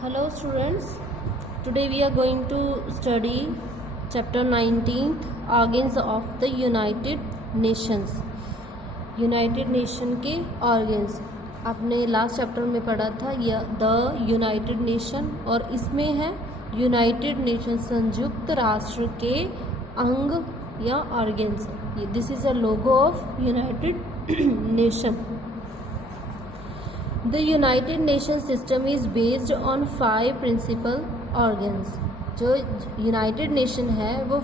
Hello students, today we are going to study chapter 19th organs of the United Nations. United Nation के organs आपने last chapter में पढ़ा था the United nation, और इसमें है यूनाइटेड नेशन संयुक्त राष्ट्र के अंग या organs. This is a logo of United nation. The United Nations system is based on 5 principal organs. जो यूनाइटेड नेशन है वो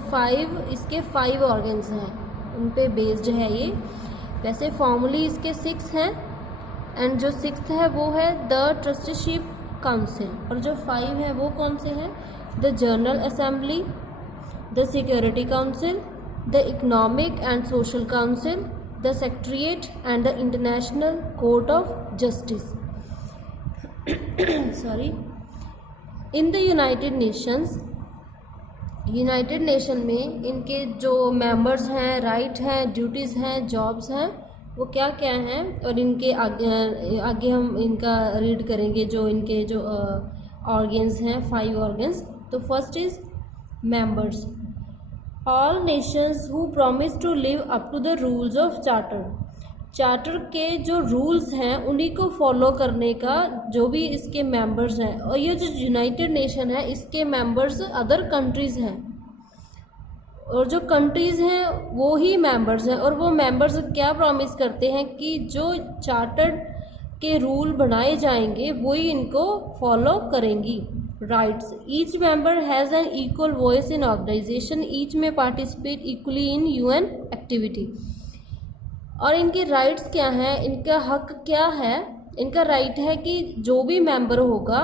इसके 5 ऑर्गन्स हैं, उन पे बेस्ड है ये. वैसे फॉर्मली इसके 6 हैं, एंड जो 6th है वो है द ट्रस्टीशिप काउंसिल, और जो 5 है वो कौन से हैं? The general assembly, the security council, the economic and social council, the secretariat and the international court of justice. Sorry. In the United Nations, United nation में इनके जो मेंबर्स हैं, राइट हैं, ड्यूटीज़ हैं, जॉब्स हैं, वो क्या क्या हैं, और इनके आगे हम इनका रीड करेंगे जो इनके जो ऑर्गन्स हैं, 5 ऑर्गन्स. तो first is members. All nations who promise to live up to the rules of charter. Charter के जो रूल्स हैं उन्हीं को फॉलो करने का जो भी इसके मेंबर्स हैं, और ये जो यूनाइटेड नेशन है इसके मेंबर्स अदर कंट्रीज़ हैं, और जो कंट्रीज़ हैं वो ही मेंबर्स हैं, और वो मेंबर्स क्या प्रॉमिस करते हैं कि जो चार्टर्ड के रूल बनाए जाएंगे वही इनको फॉलो करेंगी. Rights. Each member has an equal voice in organization. Each may participate equally in UN activity. और इनके राइट्स क्या हैं, इनका हक क्या है? इनका राइट है कि जो भी मेंबर होगा,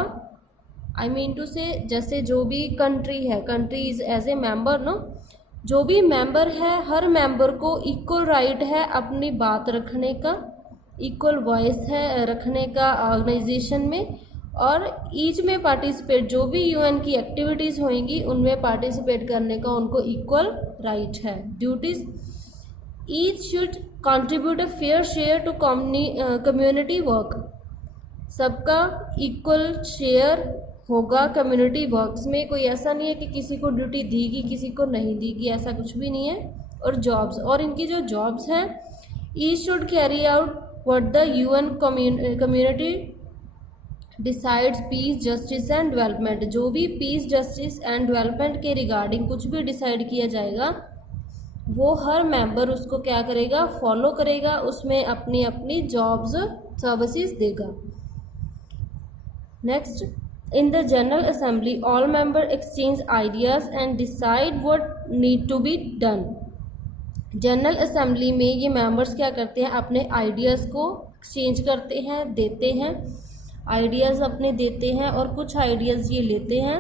आई मीन टू से जैसे जो भी कंट्री है, country is as a member no, जो भी मेंबर है हर मेंबर को इक्वल राइट है अपनी बात रखने का, इक्वल वॉइस है रखने का ऑर्गेनाइजेशन में, और ईच में पार्टिसिपेट जो भी यूएन की एक्टिविटीज़ होंगी उनमें पार्टिसिपेट करने का उनको इक्वल राइट है. Duties. Each should contribute a fair share to community work. सबका इक्वल शेयर होगा कम्युनिटी वर्क्स में. कोई ऐसा नहीं है कि किसी को ड्यूटी देगी किसी को नहीं देगी, ऐसा कुछ भी नहीं है. और जॉब्स, और इनकी जो जॉब्स हैं, each should carry out what the UN community decides piece justice and development. जो भी पीस जस्टिस एंड डेवलपमेंट के रिगार्डिंग कुछ भी डिसाइड किया जाएगा वो हर मेंबर उसको क्या करेगा? फॉलो करेगा, उसमें अपनी अपनी जॉब्स सर्विसेज देगा. Next. In the general assembly all member exchange ideas and decide what need to be done. General assembly में ये मेंबर्स क्या करते हैं? अपने आइडियाज़ को एक्सचेंज करते हैं, देते हैं, आइडियाज़ अपने देते हैं, और कुछ आइडियाज़ ये लेते हैं,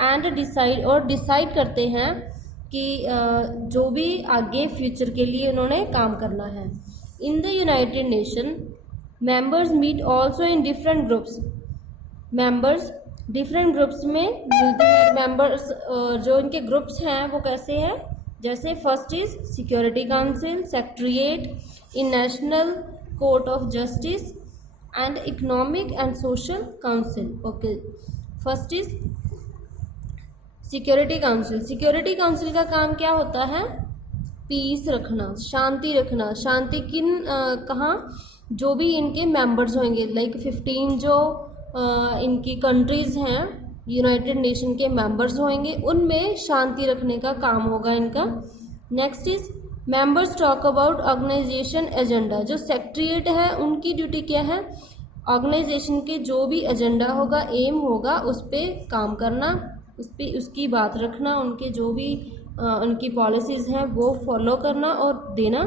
एंड डिसाइड करते हैं कि जो भी आगे फ्यूचर के लिए उन्होंने काम करना है. In the United nation members meet also in different groups. Members different groups में मिलते हैं. मेंबर्स जो इनके ग्रुप्स हैं वो कैसे हैं? जैसे first is security council, secretariat, international Court of justice and economic and social council. Okay, first is security council. Security council का काम क्या होता है? पीस रखना, शांति रखना. शांति किन कहाँ? जो भी इनके मेंबर्स होंगे, लाइक 15 जो इनकी कंट्रीज़ हैं यूनाइटेड नेशन के मेंबर्स होंगे, उनमें शांति रखने का काम होगा इनका. Next is members talk about organisation agenda. जो सेक्रेटेरिएट है उनकी ड्यूटी क्या है? ऑर्गेनाइजेशन के जो भी एजेंडा होगा, एम होगा, उस पर काम करना, उसकी बात रखना, उनके जो भी उनकी पॉलिसीज़ हैं वो फॉलो करना और देना.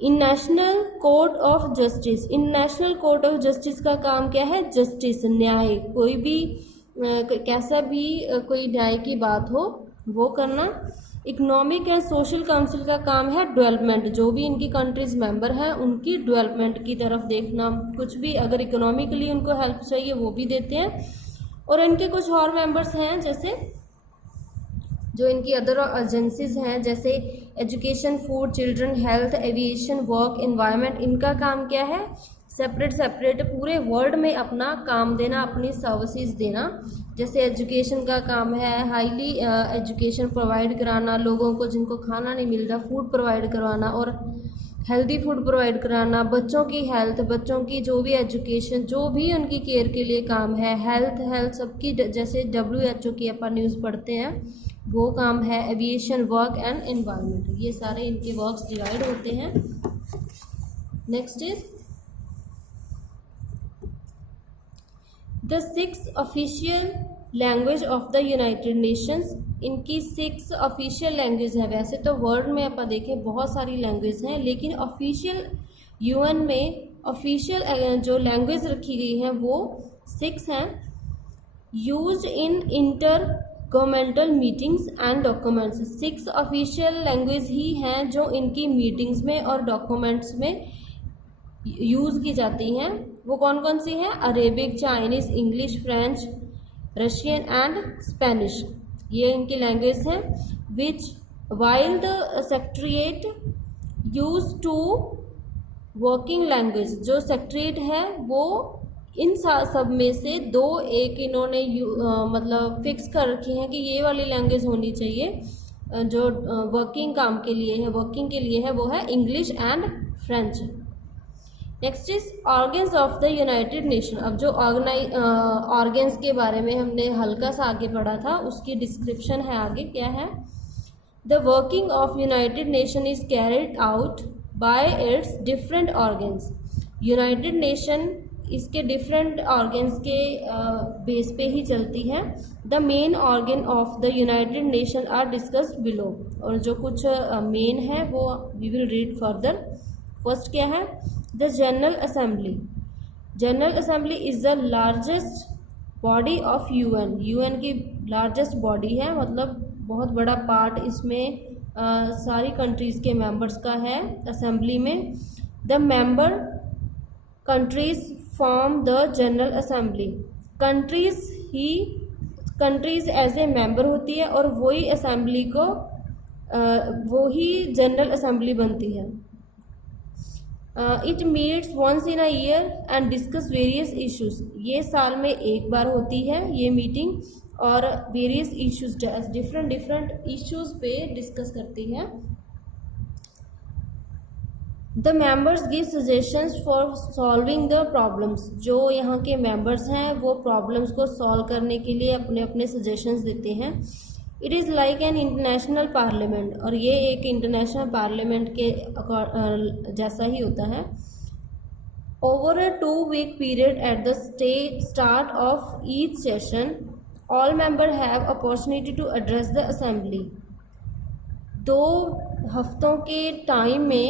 International Court of justice. International Court of justice का काम क्या है? जस्टिस, न्याय. कोई भी कैसा भी कोई न्याय की बात हो वो करना. इकोनॉमिक एंड सोशल काउंसिल का काम है डेवलपमेंट. जो भी इनकी कंट्रीज मेंबर हैं उनकी डेवलपमेंट की तरफ देखना, कुछ भी अगर इकोनॉमिकली उनको हेल्प चाहिए वो भी देते हैं. और इनके कुछ और मेंबर्स हैं जैसे जो इनकी अदर एजेंसीज हैं, जैसे education, food, children, health, aviation, work, environment. इनका काम क्या है? सेपरेट सेपरेट पूरे वर्ल्ड में अपना काम देना, अपनी सर्विसेज देना। जैसे एजुकेशन का काम है, हाईली एजुकेशन प्रोवाइड कराना लोगों को जिनको खाना नहीं मिलता, फूड प्रोवाइड करवाना और हेल्दी फूड प्रोवाइड कराना, बच्चों की हेल्थ, बच्चों की जो भी एजुकेशन, जो भी उनकी केयर के लिए काम है, हेल्थ सबकी, जैसे WHO की अपन न्यूज़ पढ़ते हैं वो काम है। एविएशन, वर्क एंड एनवायरनमेंट, ये सारे इनके वर्क्स डिवाइड होते हैं। Next is the 6 official language of the United Nations. इनकी 6 ऑफिशियल लैंग्वेज है। वैसे तो वर्ल्ड में अपन देखें बहुत सारी लैंग्वेज हैं, लेकिन ऑफिशियल UN में ऑफिशियल जो लैंग्वेज रखी गई है वो 6 हैं। Used in inter governmental meetings and documents. 6 official language ही हैं जो इनकी मीटिंग्स में और डॉक्यूमेंट्स में यूज़ की जाती हैं। वो कौन कौन सी हैं? Arabic, Chinese, English, French, Russian and Spanish, ये इनकी लैंग्वेज हैं। Which while the secretariat use two working language, जो सेक्रेटरीट है वो इन सब में से 2 एक इन्होंने मतलब फिक्स कर रखी हैं कि ये वाली लैंग्वेज होनी चाहिए जो वर्किंग काम के लिए है, वर्किंग के लिए है, वो है English and French. Next is organs of the United nation. अब जो ऑर्गन्स के बारे में हमने हल्का सा आगे पढ़ा था उसकी डिस्क्रिप्शन है आगे, क्या है? The working of United Nation is carried out by its different organs. United Nation इसके डिफरेंट ऑर्गन्स के बेस पे ही चलती है। The main organ of the United Nation are discussed below. और जो कुछ मेन है वो we will read further. First क्या है? The general Assembly. General Assembly is the largest body of UN की लार्जेस्ट बॉडी है, मतलब बहुत बड़ा पार्ट इसमें सारी कंट्रीज़ के मेंबर्स का है असेंबली में। The member countries form the general Assembly. Countries as a member होती है और वही असेंबली को वही जनरल असेंबली बनती है। It meets once in a year and discuss various issues. ये साल में एक बार होती है ये मीटिंग और वेरियस इश्यूज, डिफरेंट इश्यूज पे डिस्कस करती है। The members give suggestions for solving the problems. जो यहाँ के मेंबर्स हैं वो प्रॉब्लम्स को सॉल्व करने के लिए अपने अपने सजेशंस देते हैं। It is like an international parliament, और ये एक इंटरनेशनल पार्लियामेंट के जैसा ही होता है। Over a 2 week period at the start of each session all member have opportunity to address the assembly. 2 हफ्तों के टाइम में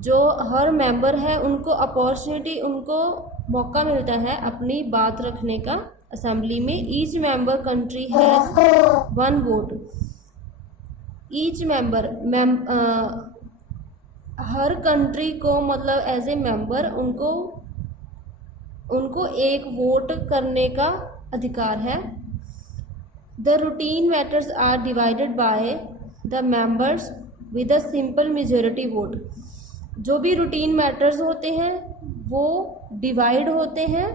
जो हर मेंबर है उनको अपॉर्चुनिटी, उनको मौका मिलता है अपनी बात रखने का असेंबली में। Each member country has 1 vote। Each member her country को मतलब एज ए मेंबर उनको एक वोट करने का अधिकार है। The routine matters are divided by the members with a simple majority vote. जो भी रूटीन मैटर्स होते हैं वो डिवाइड होते हैं।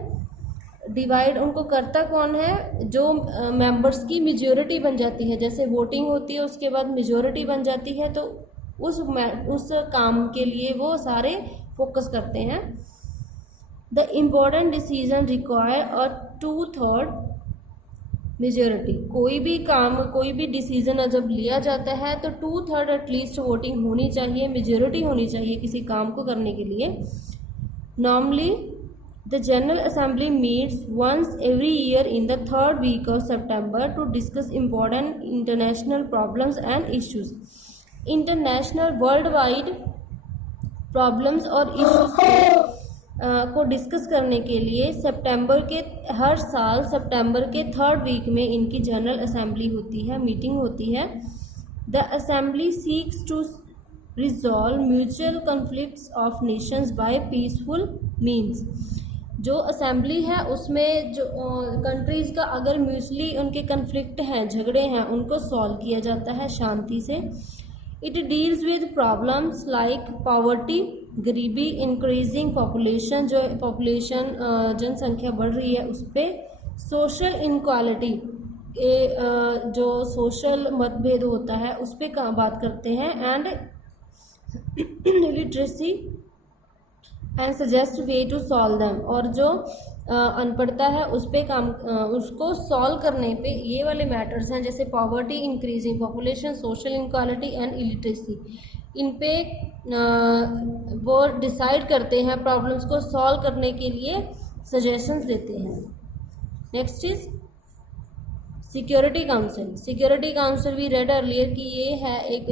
डिवाइड उनको करता कौन है? जो मेंबर्स की मेजॉरिटी बन जाती है, जैसे वोटिंग होती है उसके बाद मेजॉरिटी बन जाती है, तो उस काम के लिए वो सारे फोकस करते हैं। The important decision require a 2/3 majority. कोई भी काम, कोई भी डिसीजन जब लिया जाता है तो 2/3 एटलीस्ट वोटिंग होनी चाहिए, मेजॉरिटी होनी चाहिए किसी काम को करने के लिए। Normally the general Assembly meets once every year in the 3rd week of September to discuss important international problems and issues. International world wide problems और इश्यूज को डिस्कस करने के लिए हर साल सितंबर के 3rd week में इनकी जनरल असेंबली होती है, मीटिंग होती है। The assembly seeks to resolve mutual conflicts of nations by peaceful means. जो असेंबली है उसमें जो कंट्रीज़ का अगर म्यूचुअली उनके कन्फ्लिक्ट हैं, झगड़े हैं, उनको सॉल्व किया जाता है शांति से। It deals with problems like poverty, गरीबी, इंक्रीजिंग पॉपुलेशन, जो पॉपुलेशन जनसंख्या बढ़ रही है उस पर, सोशल इनक्वालिटी, जो सोशल मतभेद होता है उस पर बात करते हैं, and literacy and suggest way to solve them, और जो अनपढ़ता है उस पे काम उसको सॉल्व करने पे ये वाले मैटर्स हैं, जैसे poverty, increasing population, social inequality and illiteracy, इन पे वो डिसाइड करते हैं, प्रॉब्लम्स को सॉल्व करने के लिए सजेशंस देते हैं। Next is security council. Security council भी रेड अर्लियर कि ये है एक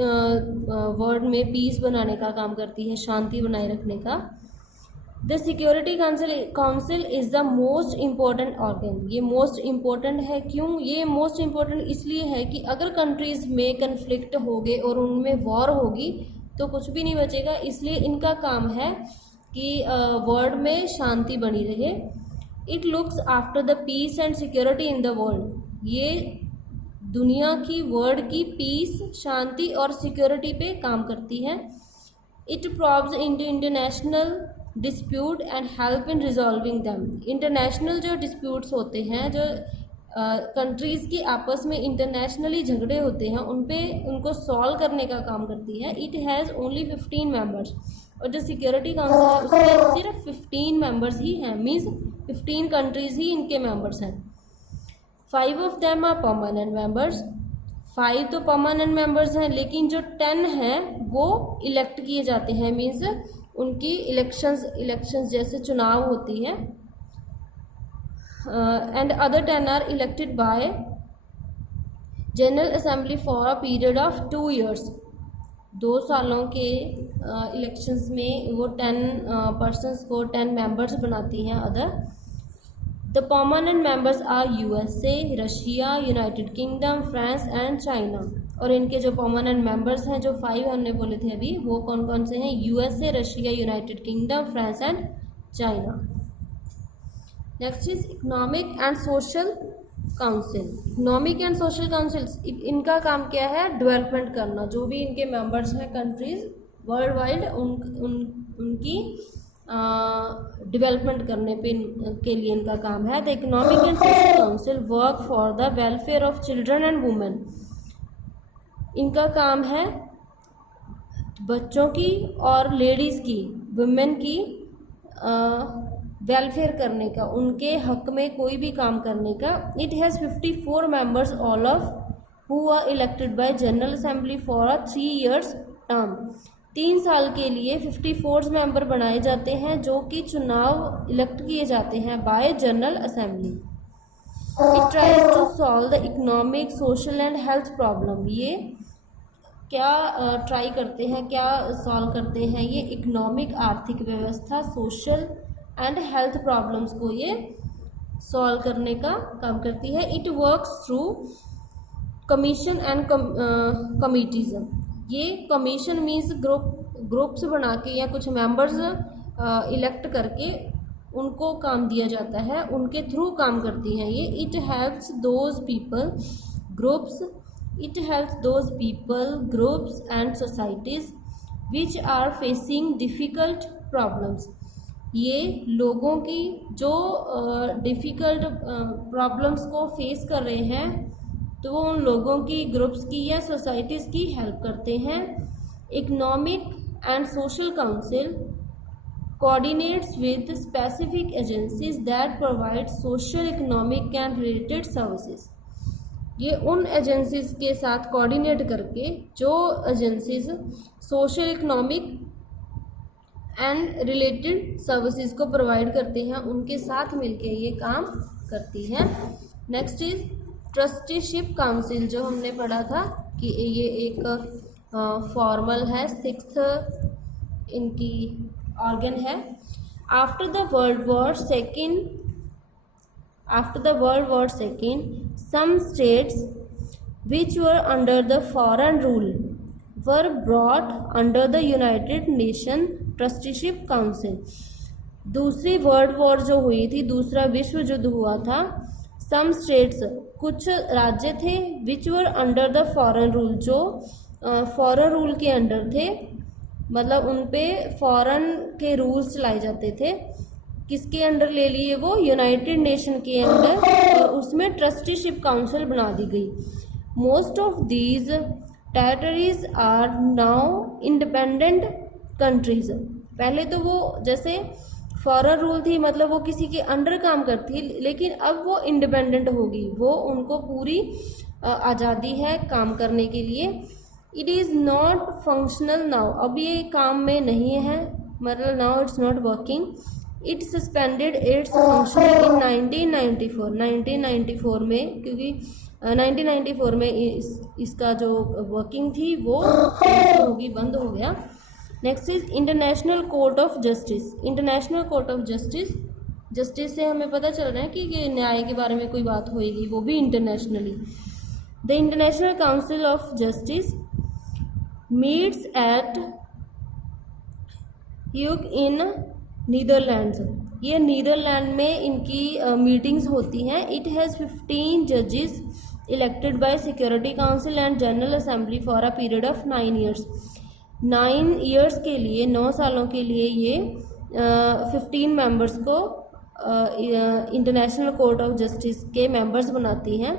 वर्ल्ड में पीस बनाने का काम करती है, शांति बनाए रखने का। The security council is the most important organ. ये मोस्ट इम्पोर्टेंट है, क्यों? ये मोस्ट इम्पोर्टेंट इसलिए है कि अगर कंट्रीज़ में कन्फ्लिक्ट होगे और उनमें वॉर होगी तो कुछ भी नहीं बचेगा, इसलिए इनका काम है कि वर्ल्ड में शांति बनी रहे। It looks after the peace and security in the world. ये दुनिया की, वर्ल्ड की पीस, शांति और सिक्योरिटी पे काम करती है। It probes into international dispute and help in resolving them. International जो डिस्प्यूट्स होते हैं, जो कंट्रीज़ की आपस में इंटरनेशनली झगड़े होते हैं, उनको सॉल्व करने का काम करती है। इट हैज़ ओनली 15 मेंबर्स, और जो सिक्योरिटी काउंसिल है उसके सिर्फ 15 मेंबर्स ही हैं, मीन्स 15 कंट्रीज़ ही इनके मेंबर्स हैं। 5 of them are permanent members. 5 तो परमानेंट मेंबर्स हैं, लेकिन जो 10 हैं वो इलेक्ट किए जाते हैं, मीन्स उनकी इलेक्शंस जैसे चुनाव होती है। And other 10 are elected by General Assembly for a period of 2 years। 2 सालों के इलेक्शंस में वो 10 पर्सनस को 10 मेंबर्स बनाती हैं other. The permanent members are USA, Russia, United Kingdom, France and China. और इनके जो परमानेंट मेंबर्स हैं, जो 5 हमने बोले थे अभी, वो कौन कौन से हैं? USA, Russia, United Kingdom, France and China. Next is economic and social council. Economic and social councils, इनका काम क्या है? डेवलपमेंट करना। जो भी इनके मेंबर्स हैं कंट्रीज वर्ल्ड वाइड, उनकी डेवलपमेंट करने के लिए इनका काम है। The economic and social council work for the welfare of children and women. इनका काम है बच्चों की और लेडीज़ की, वुमेन की वेलफेयर करने का, उनके हक में कोई भी काम करने का। It has 54 members all of who are elected by General Assembly for a 3 years term. 3 साल के लिए 54 मेंबर बनाए जाते हैं, जो कि चुनाव इलेक्ट किए जाते हैं by General Assembly. It tries to solve the economic, social and health problem. ये क्या ट्राई करते हैं, क्या सॉल्व करते हैं? ये इकोनॉमिक, आर्थिक व्यवस्था, सोशल एंड हेल्थ प्रॉब्लम्स को ये सॉल्व करने का काम करती है। It works through commission and committees. ये कमीशन मीन्स ग्रुप्स बना के या कुछ मेंबर्स इलेक्ट करके उनको काम दिया जाता है, उनके थ्रू काम करती हैं ये। It helps those people groups, it helps those people groups and societies which are facing difficult problems. ये लोगों की जो डिफ़िकल्ट प्रॉब्लम्स को फेस कर रहे हैं, तो वो उन लोगों की, ग्रुप्स की या सोसाइटीज़ की हेल्प करते हैं। Economic and social council coordinates with specific agencies that provide social, economic and related services। ये उन एजेंसीज के साथ कोऑर्डिनेट करके, जो agencies social, economic and related services को प्रोवाइड करते हैं, उनके साथ मिलके ये काम करती हैं। नेक्स्ट इज ट्रस्टीशिप काउंसिल, जो हमने पढ़ा था कि ये एक फॉर्मल है, 6th इनकी ऑर्गन है। After the world war second some states which were under the foreign rule were brought under the United Nations Trusteeship Council। दूसरी वर्ल्ड वॉर जो हुई थी, दूसरा विश्व युद्ध हुआ था, some states कुछ राज्य थे, which were under the foreign rule जो फॉरेन रूल के अंडर थे, मतलब उन पे फॉरेन के रूल्स चलाए जाते थे। किसके अंडर ले लिए वो? यूनाइटेड नेशन के अंडर, और उसमें ट्रस्टीशिप काउंसिल बना दी गई। Most of these territories are now independent countries. पहले तो वो जैसे फॉरेन रूल थी, मतलब वो किसी के अंडर काम करती, लेकिन अब वो इंडिपेंडेंट होगी, वो उनको पूरी आज़ादी है काम करने के लिए। It is not functional now, अब ये काम में नहीं है, मतलब now it's not working. It suspended it's functioning इन 1994। 1994 में, क्योंकि 1994 में इसका जो वर्किंग थी वो होगी, बंद हो गया। Next is international Court of justice. International Court of justice, justice से हमें पता चल रहा है कि न्याय के बारे में कोई बात होएगी, वो भी internationally. The international council of justice meets eight Hugh in Netherlands. ये नीदरलैंड में इनकी मीटिंग्स होती हैं। इट हैज़ 15 जजेस elected by security council and general Assembly for a period of 9 years. 9 years के लिए, 9 सालों के लिए ये 15 मेंबर्स को इंटरनेशनल कोर्ट ऑफ जस्टिस के मेंबर्स बनाती हैं।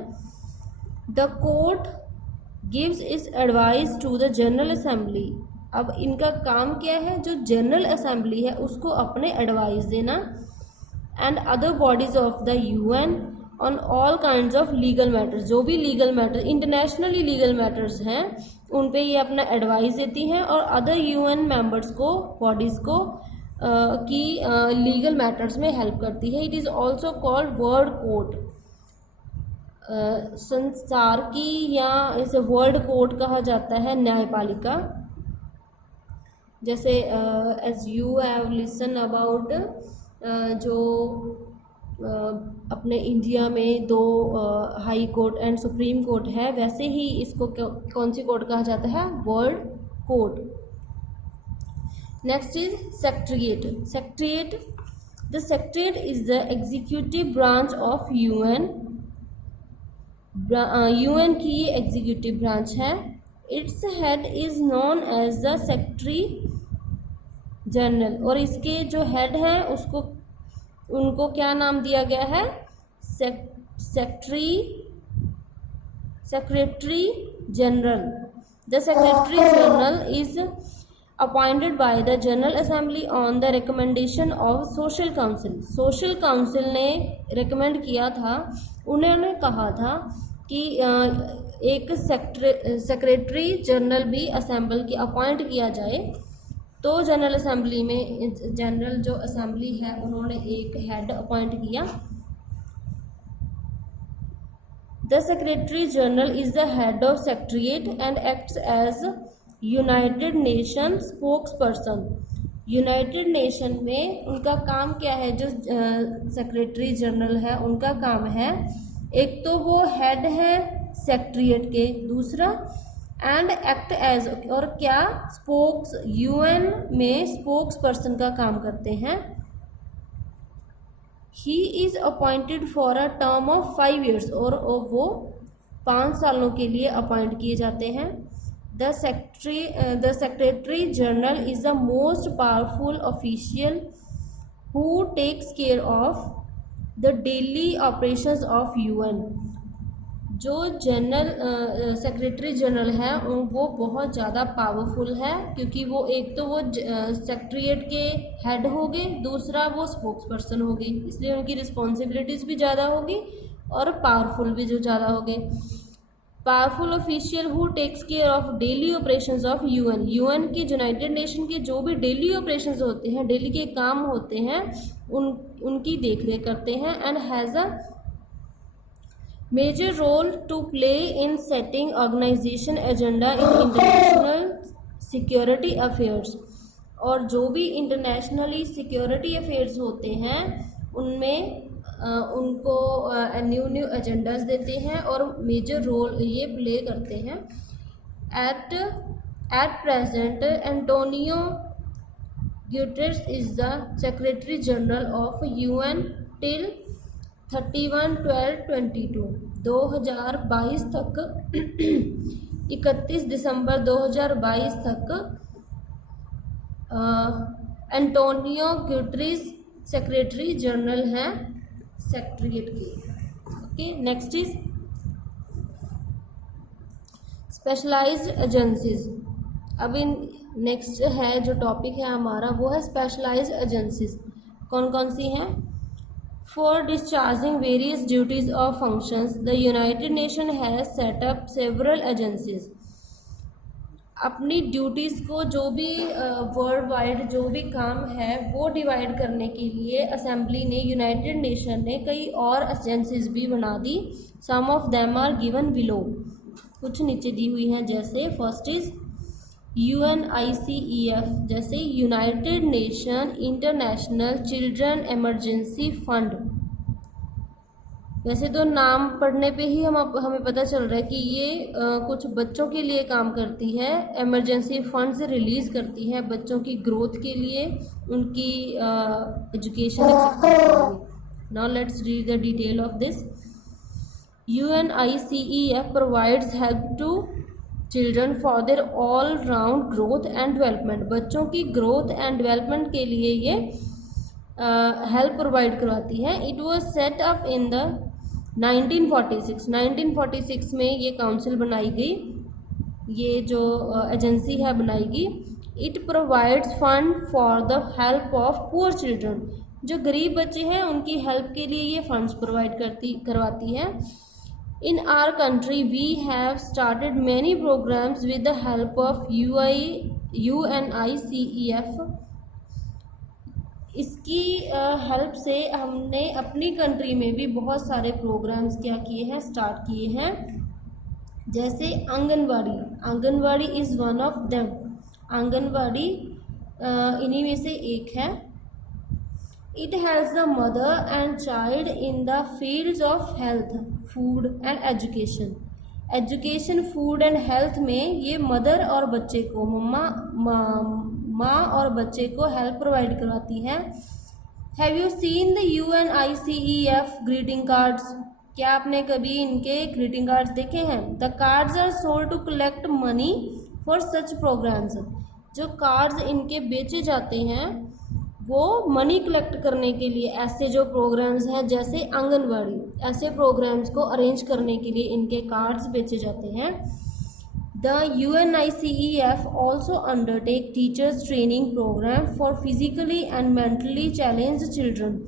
The court gives its advice to the general Assembly. अब इनका काम क्या है? जो जनरल असेंबली है उसको अपने एडवाइस देना। And other bodies of the UN on all kinds of legal matters. जो भी legal matter, internationally legal matters हैं, उन पे ये अपना एडवाइस देती हैं, और अदर यूएन मेंबर्स को, बॉडीज़ को की लीगल मैटर्स में हेल्प करती है। It is also called world court. संसार की, या इसे वर्ल्ड कोर्ट कहा जाता है, न्यायपालिका। जैसे as you have listen about जो अपने इंडिया में 2 high court and supreme court है, वैसे ही इसको कौन सी कोर्ट कहा जाता है? World Court. Next is secretariat. Secretariat, the secretariat is the executive branch of UN. UN की एग्जीक्यूटिव ब्रांच है। Its head is known as the secretary general, और इसके जो हेड हैं उसको, उनको क्या नाम दिया गया है? Secretary general. The secretary general is appointed by the general Assembly on the recommendation of social council. Social council ने रिकमेंड किया था, उन्होंने कहा था कि एक सेक्रेटरी जनरल भी असेंबल की अपॉइंट किया जाए। तो जनरल असेंबली में, जनरल जो असेंबली है, उन्होंने एक हेड अपॉइंट किया। The secretary general is the head of secretariat and acts as United Nation spokesperson. United nation में उनका काम क्या है? जो सेक्रेटरी जनरल है उनका काम है, एक तो वो हेड है सेक्रेटेरिएट के, दूसरा एंड एक्ट एज, और क्या? स्पोक्स, यूएन में स्पोक्स पर्सन का काम करते हैं। He is appointed for a term of 5 years, और वो 5 सालों के लिए अपॉइंट किए जाते हैं। The secretary general is the most powerful official who takes care of the daily operations of UN. जो जनरल सेक्रेटरी जनरल है वो बहुत ज़्यादा पावरफुल है, क्योंकि वो एक तो वो सेक्रेटेरिएट के हेड हो गए, दूसरा वो स्पोक्स पर्सन हो गई, इसलिए उनकी रिस्पॉन्सिबिलिटीज़ भी ज़्यादा होगी और पावरफुल भी जो ज़्यादा हो गए। Powerful official who takes care of daily operations of UN. UN के, यूनाइटेड नेशन के जो भी डेली ऑपरेशंस होते हैं, डेली के काम होते हैं, उनकी देखरेख करते हैं। And has a major role to play in setting organization agenda in international security affairs. और जो भी इंटरनेशनली सिक्योरिटी अफेयर्स होते हैं उनमें उनको न्यू एजेंडाज देते हैं और मेजर रोल ये प्ले करते हैं। At present Antonio Guterres is the secretary general of UN till 31/12/22 2022 तक 31 दिसंबर 2022 तक एंटोनियो गुटेरेस सेक्रेटरी जनरल हैं सेक्रेटरीट के। Okay, next is specialized agencies. अभी नेक्स्ट है जो टॉपिक है हमारा वो है स्पेशलाइज्ड एजेंसीज। कौन कौन सी हैं? फॉर डिस्चार्जिंग वेरियस ड्यूटीज और functions the United nation has set up several agencies. अपनी ड्यूटीज़ को जो भी वर्ल्ड वाइड जो भी काम है वो डिवाइड करने के लिए असेंबली ने, यूनाइटेड नेशन ने कई और एजेंसीज भी बना दी। Some of them are given below, कुछ नीचे दी हुई हैं, जैसे फर्स्ट इज UNICEF, जैसे United Nation International Children Emergency Fund. वैसे तो नाम पढ़ने पे ही हमें पता चल रहा है कि ये कुछ बच्चों के लिए काम करती है, इमरजेंसी फंड्स रिलीज़ करती है बच्चों की ग्रोथ के लिए, उनकी education etcetera. Now let's read the detail of this. UNICEF provides help to children for their all round growth and development. बच्चों की ग्रोथ एंड डेवलपमेंट के लिए ये हेल्प प्रोवाइड करवाती है। It was set up in the 1946 में ये council बनाई गई, ये जो एजेंसी है बनाई गई। It provides fund for the help of poor children. जो गरीब बच्चे हैं उनकी हेल्प के लिए ये फंड्स प्रोवाइड करवाती है। In our country we have started many programs with the help of UNICEF। इसकी हेल्प से हमने अपनी कंट्री में भी बहुत सारे प्रोग्राम्स क्या किए हैं, स्टार्ट किए हैं। जैसे anganwadi is one of them. Anganwadi इन्हीं में से एक है। It helps the mother and child in the fields of health, food and education, food and health में ये मदर और बच्चे को, माँ और बच्चे को हेल्प प्रोवाइड करवाती है। Have you seen the UNICEF greeting cards? क्या आपने कभी इनके ग्रीटिंग कार्ड्स देखे हैं? The cards are sold to collect money for such programs. जो कार्ड्स इनके बेचे जाते हैं वो मनी कलेक्ट करने के लिए, ऐसे जो प्रोग्राम्स हैं जैसे आंगनवाड़ी, ऐसे प्रोग्राम्स को अरेंज करने के लिए इनके कार्ड्स बेचे जाते हैं। The UNICEF also undertake teachers training program for physically and mentally challenged children।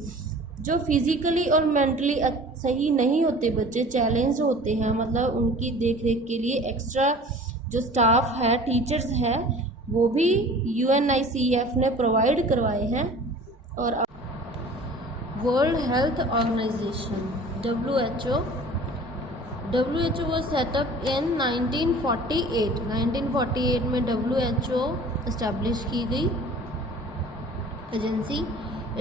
जो फिजिकली और मेंटली सही नहीं होते बच्चे, चैलेंज होते हैं, मतलब उनकी देख रेख के लिए एक्स्ट्रा जो स्टाफ है, टीचर्स हैं, वो भी UNICEF ने प्रोवाइड करवाए हैं। और World Health Organization WHO was set up in 1948। 1948 में WHO इस्टेब्लिश की गई agency.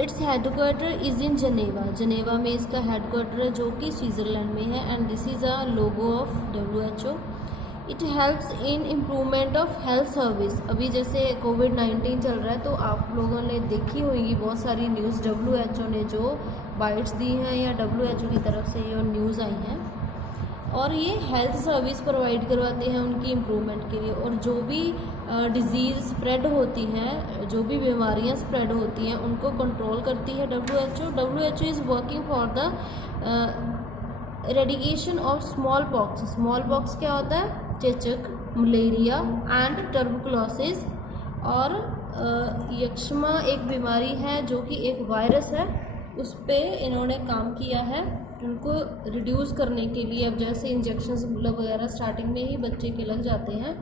Its headquarter is in Geneva में इसका हेडक्वार्टर है जो कि स्विट्ज़रलैंड में है। And this is a logo of WHO। It helps in improvement of health service. अभी जैसे कोविड-19 चल रहा है तो आप लोगों ने देखी होगी बहुत सारी न्यूज़, WHO ने जो बाइट्स दी हैं या WHO की तरफ से ये न्यूज़ आई हैं, और ये हेल्थ सर्विस प्रोवाइड करवाते हैं उनकी इम्प्रूवमेंट के लिए। और जो भी डिजीज़ स्प्रेड होती हैं, जो भी बीमारियां स्प्रेड होती हैं, उनको कंट्रोल करती है WHO is working for the eradication of small pox क्या होता है? चेचक, मलेरिया एंड टर्बुकुलोसिस। और यक्ष्मा एक बीमारी है जो कि एक वायरस है, उस पर इन्होंने काम किया है उनको रिड्यूस करने के लिए। अब जैसे इंजेक्शंस वगैरह स्टार्टिंग में ही बच्चे के लग जाते हैं,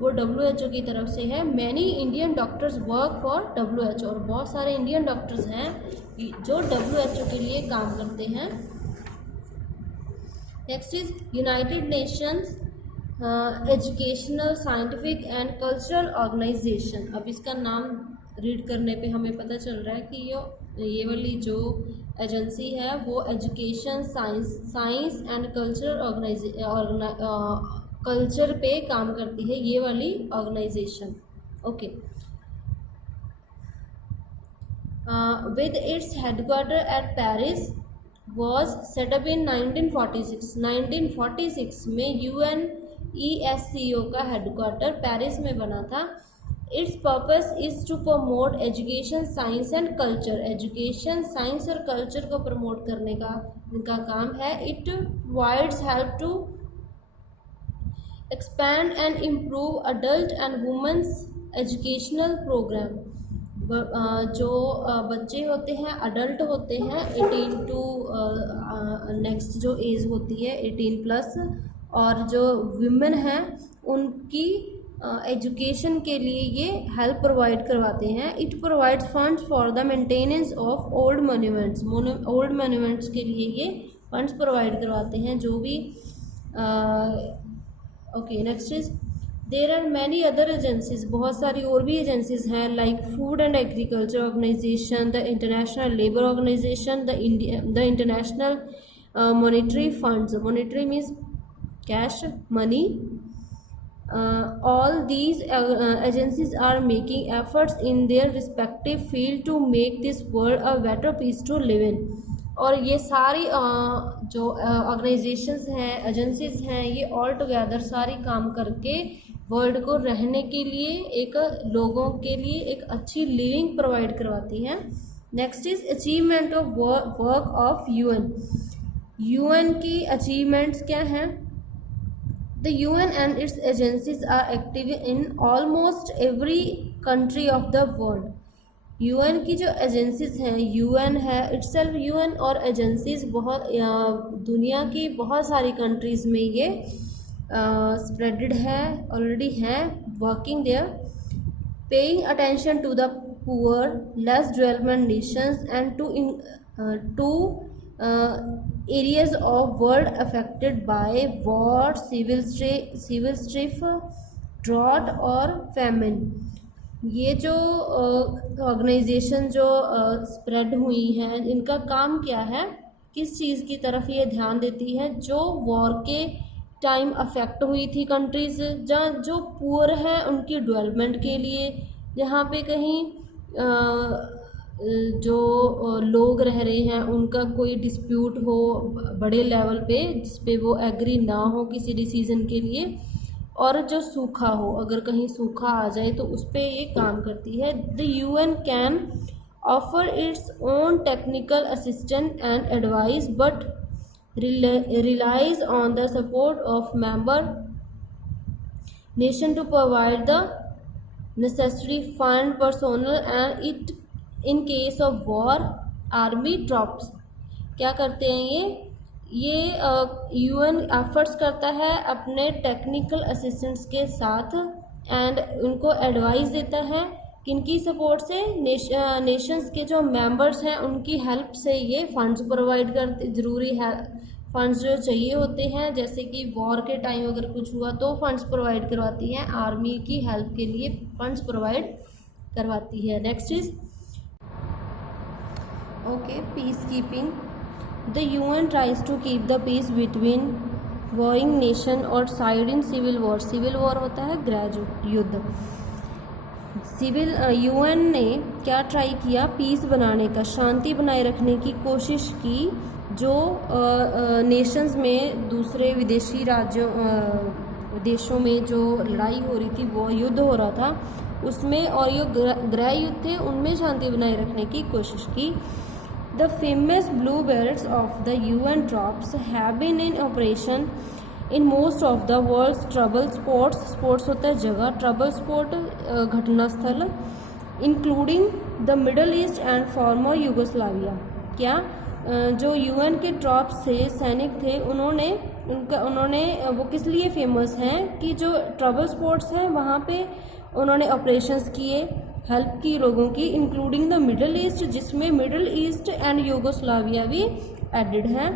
वो WHO की तरफ से है। Many Indian doctors work for WHO। और बहुत सारे इंडियन डॉक्टर्स हैं जो WHO के लिए काम करते हैं। Next is United Nations Educational, Scientific and Cultural Organization. अब इसका नाम रीड करने पे हमें पता चल रहा है कि ये वाली जो एजेंसी है वो एजुकेशन, साइंस एंड कल्चर पे काम करती है, ये वाली organisation. Okay, with its headquarter at Paris was set up in 1946। 1946 में UNESCO का हेडक्वार्टर पेरिस में बना था। Its purpose is to promote education science and culture. Education science और कल्चर को प्रमोट करने का इनका काम है। It provides help to expand and improve adult and women's educational program। जो बच्चे होते हैं, अडल्ट होते हैं 18 टू नेक्स्ट जो एज होती है 18+, और जो विमेन हैं उनकी एजुकेशन के लिए ये हेल्प प्रोवाइड करवाते हैं। It provides funds for the maintenance of old monuments. Old monuments के लिए ये फंड्स प्रोवाइड करवाते हैं जो भी okay. Next is there are many other agencies. बहुत सारी और भी एजेंसीज हैं like Food and Agriculture Organization, the International Labour Organization, the International Monetary Funds. Monetary means cash money. All these agencies are making efforts in their respective field to make this world a better place to live in। और ये सारी जो organisations हैं, agencies हैं, ये all together सारी काम करके वर्ल्ड को रहने के लिए, एक लोगों के लिए एक अच्छी लिविंग प्रोवाइड करवाती हैं। Next is achievement of work of UN. UN की अचीवमेंट्स क्या हैं? The UN and its agencies are active in almost every country of the world। UN की जो एजेंसीज हैं, UN है itself UN, और एजेंसीज बहुत दुनिया की बहुत सारी कंट्रीज़ में ये स्प्रेडेड है, ऑलरेडी हैं, working there, paying attention to the poor, less developed nations and to areas of world affected by war, civil strife, drought और famine। ये जो ऑर्गेनाइजेशन जो स्प्रेड हुई हैं, इनका काम क्या है, किस चीज़ की तरफ ये ध्यान देती है? जो वॉर के टाइम अफेक्ट हुई थी कंट्रीज़, जहाँ जो पुअर है उनकी डेवलपमेंट के लिए, जहाँ पे कहीं जो लोग रह रहे हैं उनका कोई डिस्प्यूट हो बड़े लेवल पे, जिस पे वो एग्री ना हो किसी डिसीज़न के लिए, और जो सूखा हो, अगर कहीं सूखा आ जाए तो उस पे ये काम करती है। The UN can offer its own technical assistant and advice but relies on the support of member nation to provide the necessary fund, personnel and it in case of war army troops। क्या करते हैं ये UN efforts करता है अपने technical assistants के साथ, and उनको एडवाइस देता है किनकी सपोर्ट से, नेशंस के जो मेंबर्स हैं उनकी हेल्प से ये फंड्स प्रोवाइड करते, ज़रूरी है फंड्स जो चाहिए होते हैं, जैसे कि वॉर के टाइम अगर कुछ हुआ तो फंड्स प्रोवाइड करवाती हैं, आर्मी की हेल्प के लिए फंड्स प्रोवाइड करवाती है। Next is okay, peacekeeping. The UN tries to keep the peace between warring nation और side in civil war. Civil war होता है गृह युद्ध। सिविल यूएन ने क्या ट्राई किया? पीस बनाने का, शांति बनाए रखने की कोशिश की। जो नेशंस में दूसरे विदेशी राज्यों देशों में जो लड़ाई हो रही थी, वो युद्ध हो रहा था उसमें, और ये गृह युद्ध थे, उनमें शांति बनाए रखने की कोशिश की। The famous blue barracks of the UN troops have been in operation in most of the world's trouble spots. Spots होता है जगह, ट्रबल स्पॉट घटना स्थल, including the Middle East and former Yugoslavia. क्या जो यूएन के ट्रॉप्स से सैनिक थे, उन्होंने वो किस लिए फेमस हैं कि जो ट्रबल स्पॉट्स हैं वहाँ पे उन्होंने ऑपरेशंस किए, हेल्प की लोगों की, इंक्लूडिंग द मिडल ईस्ट, जिसमें मिडल ईस्ट एंड यूगोस्लाविया भी एडेड हैं।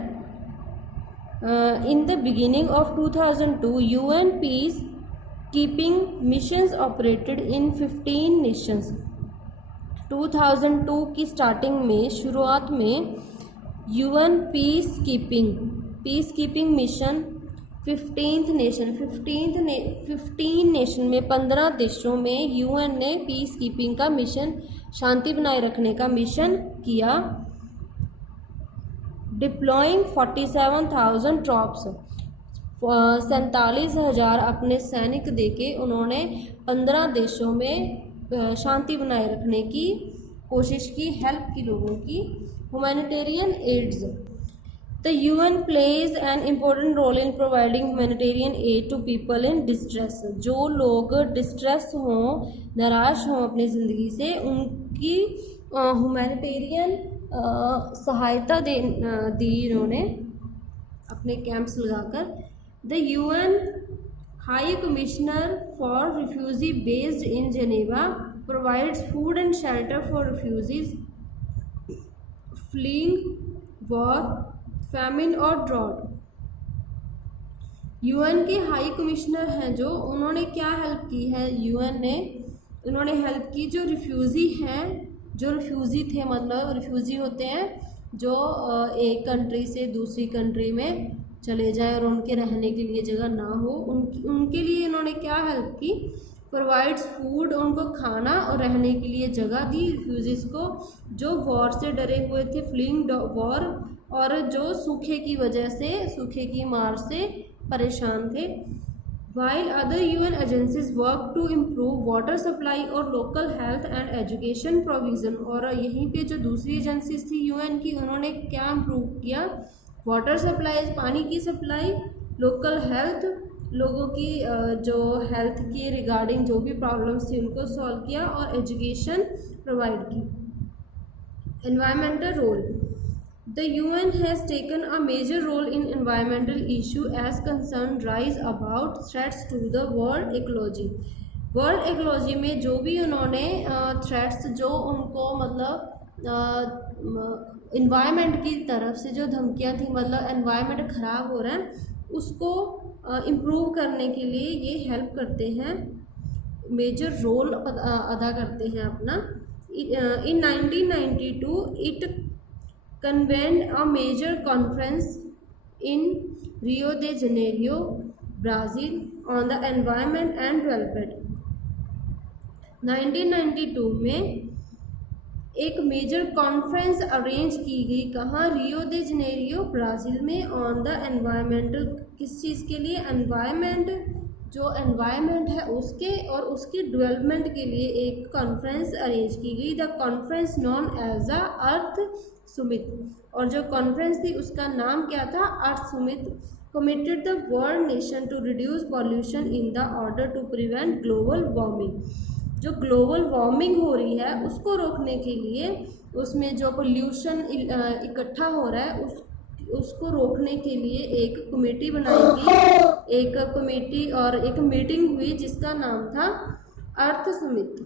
In the beginning of 2002 UN peace keeping missions operated in 15 Nations. 2002 की स्टार्टिंग में, शुरुआत में UN peace keeping mission 15 nation में 15 देशों में यूएन ने पीस कीपिंग का मिशन, शांति बनाए रखने का मिशन किया। डिप्लॉइंग 47,000 ट्रॉप्स, 47,000 अपने सैनिक देके उन्होंने 15 देशों में शांति बनाए रखने की कोशिश की, हेल्प की लोगों की। Humanitarian aids, the UN plays an important role in providing humanitarian aid to people in distress. जो लोग डिस्ट्रेस हों, निराश हों अपनी ज़िंदगी से, उनकी ह्यूमैनिटेरियन सहायता दी इन्होंने अपने कैंप्स लगाकर। The UN high commissioner for refugee based in Geneva provides food and shelter for refugees fleeing war, famine और ड्रॉट। UN के हाई कमिश्नर हैं जो, उन्होंने क्या हेल्प की है UN ने, उन्होंने हेल्प की जो रिफ्यूज़ी हैं, जो रिफ्यूज़ी थे, मतलब रिफ्यूज़ी होते हैं जो एक कंट्री से दूसरी कंट्री में चले जाए और उनके रहने के लिए जगह ना हो, उनके लिए इन्होंने क्या हेल्प की, प्रोवाइड्स फूड, उनको खाना और रहने के लिए जगह दी रिफ्यूजीज़ को जो वॉर से डरे हुए थे, फ्लीइंग वॉर, और जो सूखे की वजह से, सूखे की मार से परेशान थे। While other UN agencies work to improve water supply और local health and education provision, और यहीं पे जो दूसरी एजेंसीज थी UN की, उन्होंने क्या इम्प्रूव किया, वाटर सप्लाई, पानी की सप्लाई, लोकल हेल्थ, लोगों की जो हेल्थ के रिगार्डिंग जो भी प्रॉब्लम्स थी उनको सॉल्व किया, और एजुकेशन प्रोवाइड की। Environmental role, the UN has taken a major role in environmental issue as concern rise about threats to the world ecology. World ecology में जो भी उन्होंने थ्रेट्स, जो उनको मतलब इन्वायरमेंट की तरफ से जो धमकियां थी, मतलब एनवायरमेंट ख़राब हो रहा है, उसको इम्प्रूव करने के लिए ये हेल्प करते हैं, मेजर रोल अदा करते हैं अपना। In 1992 it convened a major conference in Rio de Janeiro, Brazil on the environment and development. 1992 में एक मेजर कॉन्फ्रेंस अरेंज की गई, कहाँ, रियो दे जनेरियो, ब्राज़ील में, ऑन द एनवायरमेंटल, किस चीज़ के लिए, एनवायरमेंट, जो एनवायरमेंट है उसके और उसकी डेवलपमेंट के लिए एक कॉन्फ्रेंस अरेंज की गई। The conference known as a earth summit, और जो कॉन्फ्रेंस थी उसका नाम क्या था, earth summit. Committed the world nation to reduce pollution in the order to prevent global warming. जो ग्लोबल वार्मिंग हो रही है उसको रोकने के लिए, उसमें जो पोल्यूशन इकट्ठा हो रहा है उसको रोकने के लिए एक कमेटी बनाई गई, एक कमेटी और एक मीटिंग हुई जिसका नाम था अर्थ सुमित।